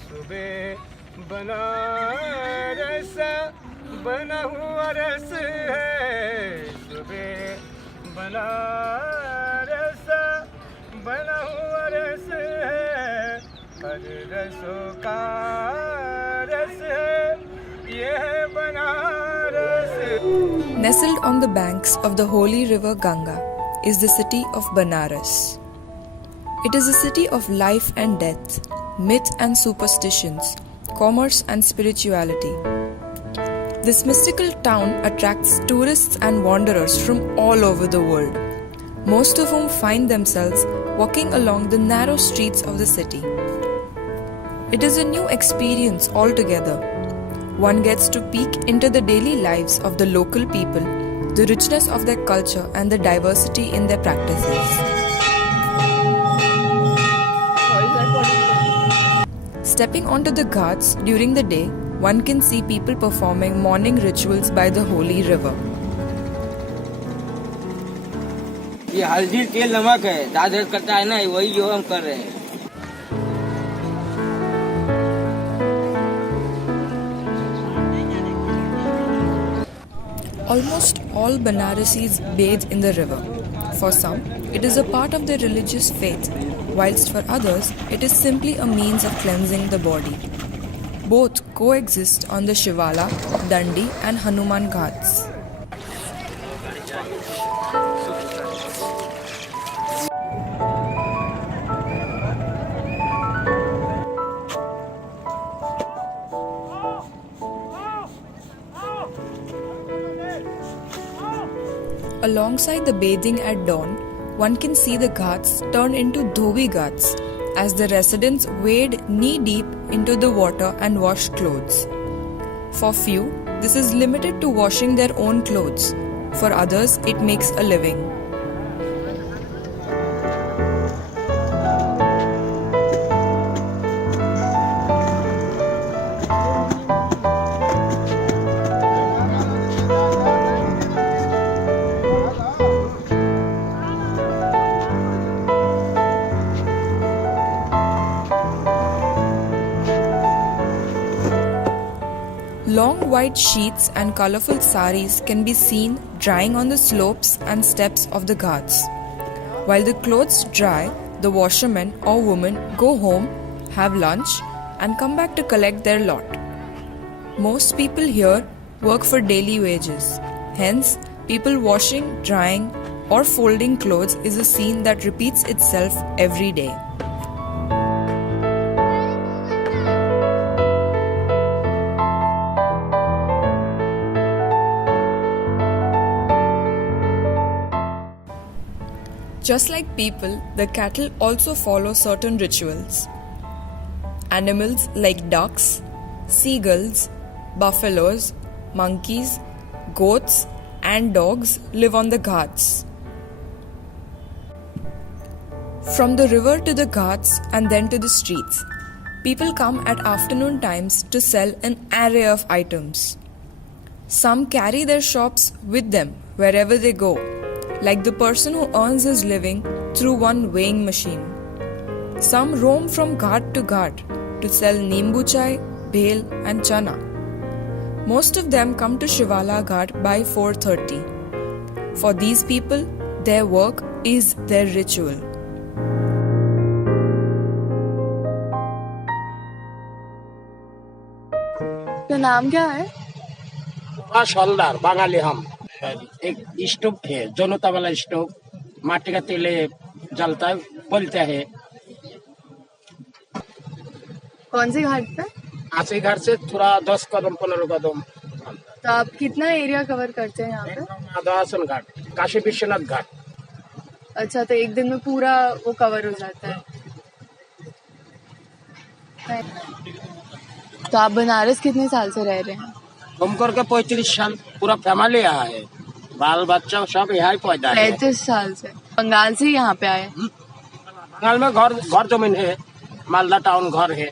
सुबह बनारस बना हुआ रस है, सुबह बनारस बना हुआ रस है, हर रसों का रस है, ये है Banaras. Nestled on the banks of the holy river Ganga is the city of Banaras. It is a city of life and death, myth and superstitions, commerce and spirituality. This mystical town attracts tourists and wanderers from all over the world, most of whom find themselves walking along the narrow streets of the city. It is a new experience altogether. One gets to peek into the daily lives of the local people, the richness of their culture and the diversity in their practices. Stepping onto the ghats during the day, one can see people performing morning rituals by the holy river. ये हल्दी तेल नमक है, दादर करता है ना, वही जो हम कर रहे हैं। Almost all Banarasis bathe in the river. For some, it is a part of their religious faith, whilst for others, it is simply a means of cleansing the body. Both coexist on the Shivala, Dandi and Hanuman Ghats. Alongside the bathing at dawn, one can see the ghats turn into Dhobi Ghats as the residents wade knee-deep into the water and wash clothes. For few, this is limited to washing their own clothes. For others, it makes a living. Long white sheets and colorful saris can be seen drying on the slopes and steps of the ghats. While the clothes dry, the washermen or women go home, have lunch, and come back to collect their lot. Most people here work for daily wages. Hence, people washing, drying, or folding clothes is a scene that repeats itself every day. Just like people, the cattle also follow certain rituals. Animals like ducks, seagulls, buffaloes, monkeys, goats, and dogs live on the ghats. From the river to the ghats and then to the streets, people come at afternoon times to sell an array of items. Some carry their shops with them wherever they go, like the person who earns his living through one weighing machine. Some roam from ghat to ghat to sell nimbu chai, bhel and chana. Most of them come to Shivala Ghat by 4:30. For these people, their work is their ritual. तो नाम क्या है? हलदार बांगाली हम। एक stove है, जनता वाला stove, माटी का तेल जलता है, बोलता है। कौन से घाट पे? आसी घाट से थोड़ा 10 कदम 15 कदम। तो आप कितना एरिया कवर करते हैं यहाँ पे? आसन घाट, काशी विश्वनाथ घाट। अच्छा, तो एक दिन में पूरा वो कवर हो जाता है। तो आप बनारस कितने साल से रह रहे हैं? घूम करके 35 साल, पूरा फैमिली यहाँ है, बाल बच्चा सब यहाँ ही पैदा है। 35 साल से बंगाल से यहाँ पे आए? बंगाल में घर जमीन है, मालदा टाउन घर है।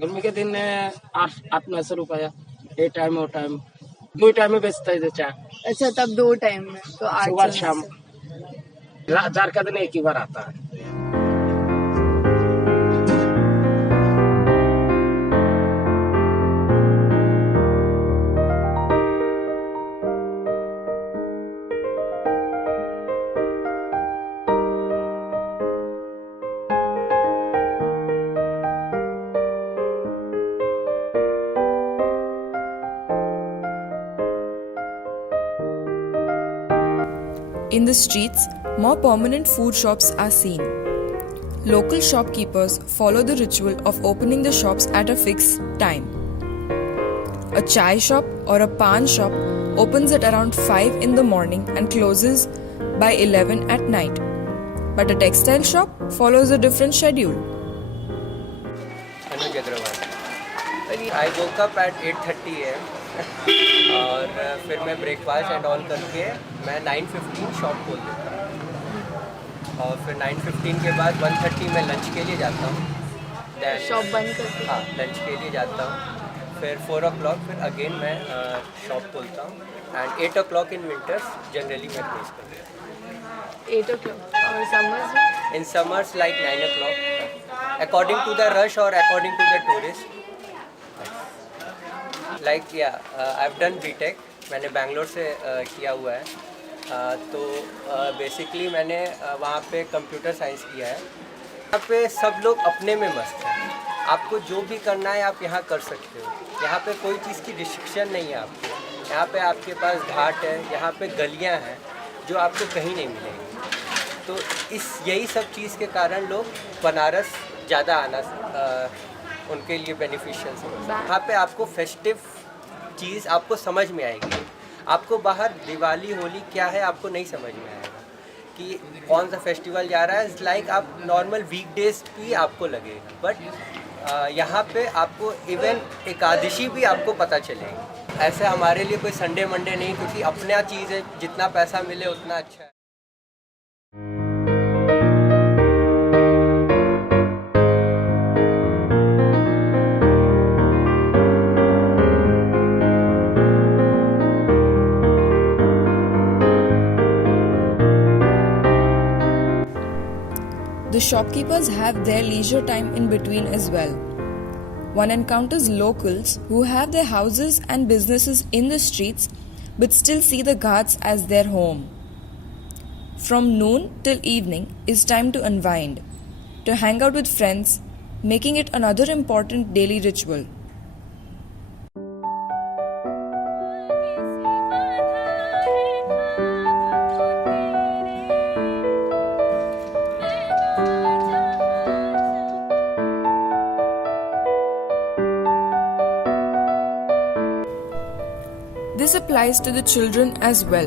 गर्मी के दिन 8-900 रुपया, ए टाइम वो टाइम, 2 टाइम में बेचता है चाय। अच्छा, तब 2 टाइम में तो 8 सुबह शाम, जार का दिन एक ही बार आता है। In the streets, more permanent food shops are seen. Local shopkeepers follow the ritual of opening the shops at a fixed time. A chai shop or a pan shop opens at around 5 in the morning and closes by 11 at night. But a textile shop follows a different schedule. Anuj Agarwal. I woke up at 8:30 AM और फिर मैं breakfast and all करके मैं 9:15 shop खोल देता हूँ और फिर 9:15 के बाद 1:30 मैं लंच के लिए जाता हूँ। शॉप बंद करके? हाँ, लंच के लिए जाता हूँ। फिर 4 o'clock फिर अगेन मैं शॉप खोलता हूँ and 8 o'clock in winters generally मैं क्लोज करता हूँ। 8 o'clock और summers में? In summers like 9 o'clock, according to the rush or according to the tourist. Like I've done BTech, मैंने बैंगलोर से किया हुआ है। तो बेसिकली मैंने वहाँ पे कंप्यूटर साइंस किया है। यहाँ पे सब लोग अपने में मस्त हैं। आपको जो भी करना है आप यहाँ कर सकते हो। यहाँ पे कोई चीज़ की रिस्ट्रिक्शन नहीं है आपको। यहाँ पे आपके पास घाट है, यहाँ पे गलियाँ हैं जो आपको कहीं नहीं मिलेंगी। तो यही सब चीज़ के कारण लोग बनारस ज़्यादा आना उनके लिए बेनिफिशियल है। यहाँ पे आपको फेस्टिव चीज़ आपको समझ में आएगी। आपको बाहर दिवाली होली क्या है आपको नहीं समझ में आएगा कि कौन सा फेस्टिवल जा रहा है। लाइक आप नॉर्मल वीकडेज भी आपको लगेगा, बट यहाँ पे आपको इवन एकादशी भी आपको पता चलेगी। ऐसे हमारे लिए कोई संडे मंडे नहीं, क्योंकि अपना चीज़ है, जितना पैसा मिले उतना अच्छा है। The shopkeepers have their leisure time in between as well. One encounters locals who have their houses and businesses in the streets but still see the ghats as their home. From noon till evening is time to unwind, to hang out with friends, making it another important daily ritual. This applies to the children as well,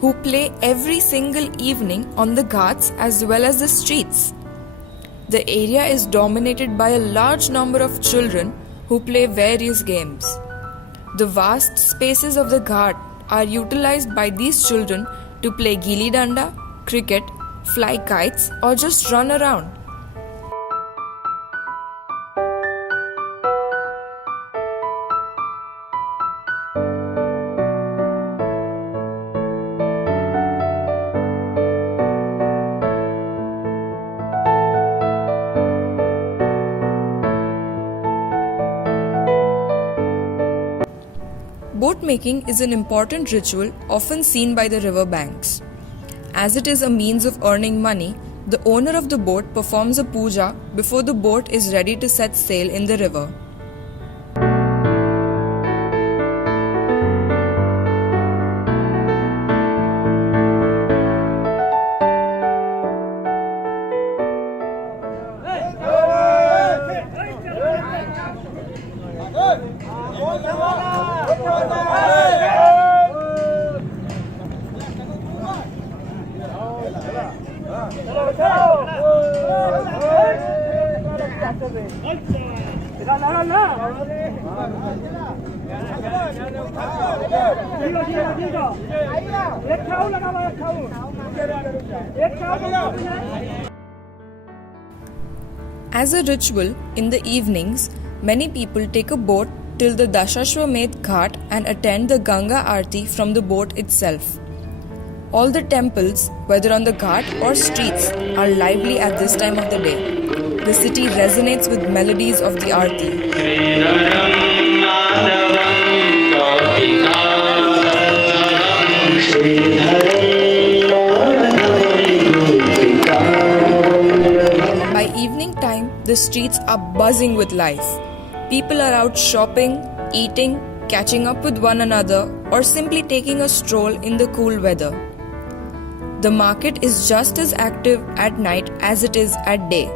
who play every single evening on the ghats as well as the streets. The area is dominated by a large number of children who play various games. The vast spaces of the ghat are utilized by these children to play gilli danda, cricket, fly kites, or just run around. Boat making is an important ritual often seen by the river banks. As it is a means of earning money, the owner of the boat performs a puja before the boat is ready to set sail in the river. As a ritual, in the evenings, many people take a boat till the Dashashwamedh Ghat and attend the Ganga Aarti from the boat itself. All the temples, whether on the ghat or streets, are lively at this time of the day. The city resonates with melodies of the Aarti. By evening time, the streets are buzzing with life. People are out shopping, eating, catching up with one another, or simply taking a stroll in the cool weather. The market is just as active at night as it is at day.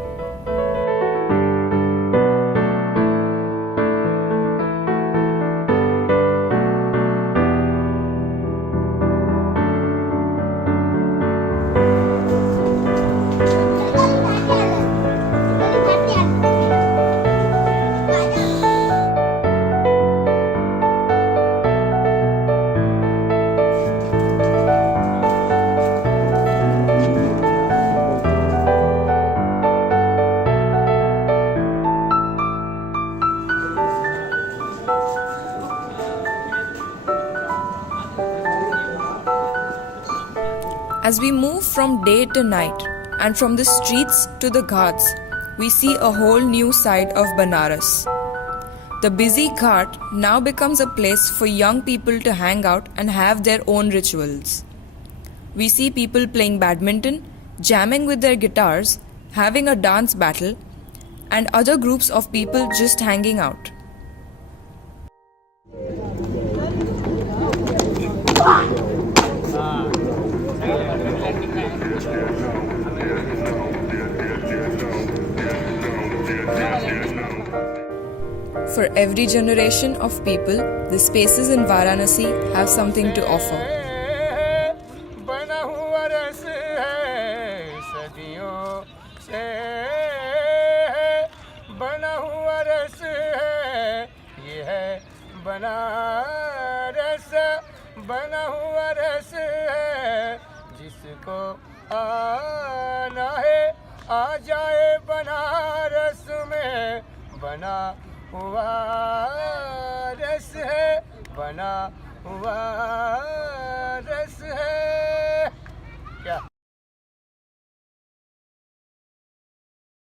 As we move from day to night and from the streets to the ghats, we see a whole new side of Banaras. The busy ghat now becomes a place for young people to hang out and have their own rituals. We see people playing badminton, jamming with their guitars, having a dance battle, and other groups of people just hanging out. For every generation of people, the spaces in Varanasi have something to offer. बना हुआ रस है सदियों से, बना हुआ रस है, ये है बनारस, बना हुआ रस है, जिसको आना है आ जाए बनारस में, बना हुआ रस है, बना हुआ रस है.